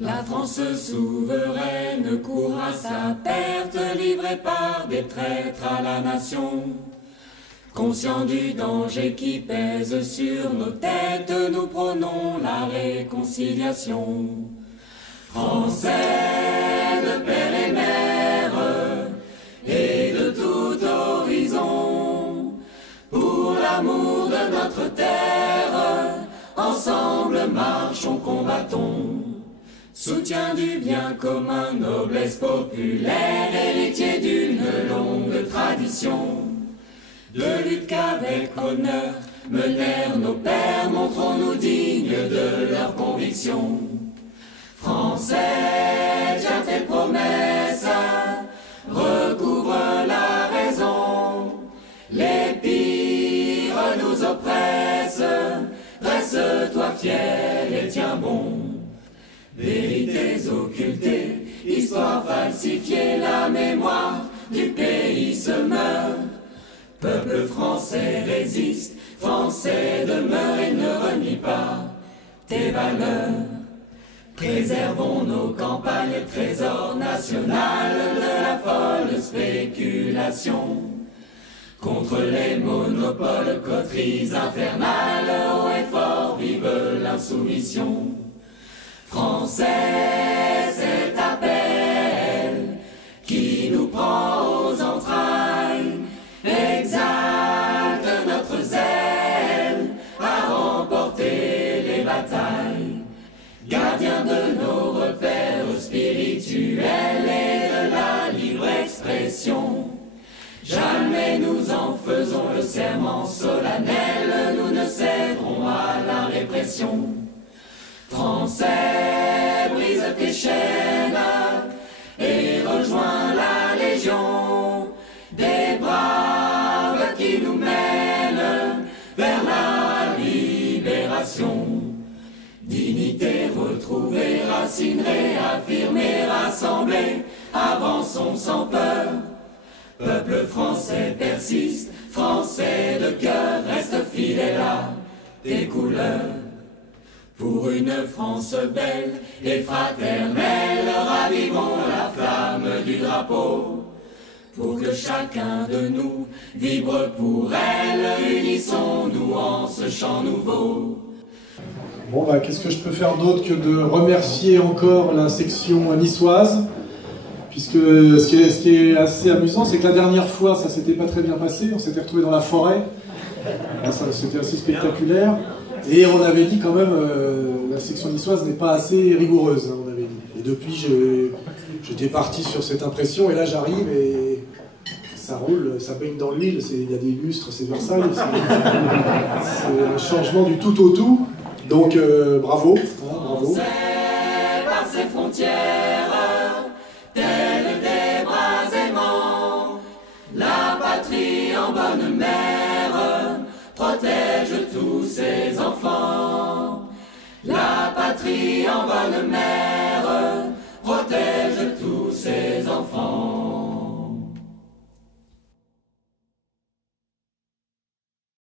La France souveraine court à sa perte, livrée par des traîtres à la nation. Conscients du danger qui pèse sur nos têtes, nous prônons la réconciliation. Français de père et mère, et de tout horizon, pour l'amour de notre terre, ensemble marchons, combattons. Soutien du bien commun, noblesse populaire, héritier d'une longue tradition. De lutte qu'avec honneur menèrent nos pères, montrons-nous dignes de leurs convictions. Français, tiens tes promesses, recouvre la raison. Les pires nous oppressent, dresse-toi fier et tiens bon. Vérités occultées, histoire falsifiée, la mémoire du pays se meurt. Peuple français résiste, français demeure et ne renie pas tes valeurs. Préservons nos campagnes et trésors nationaux de la folle spéculation. Contre les monopoles, coteries infernales, haut et fort vive l'insoumission. Français, cet appel qui nous prend aux entrailles, exalte notre zèle à remporter les batailles. Gardien de nos repères spirituels et de la libre expression, jamais nous en faisons le serment solennel, nous ne céderons à la répression. Français, brise tes chaînes et rejoins la légion des braves qui nous mènent vers la libération. Dignité retrouvée, racine réaffirmée, rassemblée, avançons sans peur. Peuple français persiste, français de cœur, reste fidèle à tes couleurs. Pour une France belle et fraternelle, ravivons la flamme du drapeau. Pour que chacun de nous vibre pour elle, unissons-nous en ce chant nouveau. Bon, bah, qu'est-ce que je peux faire d'autre que de remercier encore la section niçoise, puisque ce qui est assez amusant, c'est que la dernière fois, ça s'était pas très bien passé, on s'était retrouvé dans la forêt, c'était assez spectaculaire. Et on avait dit quand même, la section niçoise n'est pas assez rigoureuse, hein, on avait dit. Et depuis, j'étais parti sur cette impression, et là j'arrive et ça roule, ça baigne dans l'huile, il y a des lustres, c'est Versailles, c'est un changement du tout au tout. Donc bravo, hein, bravo. Par ses frontières, tels des bras aimants, la patrie en bonne mère protège tous ses enfants. La patrie en bonne mère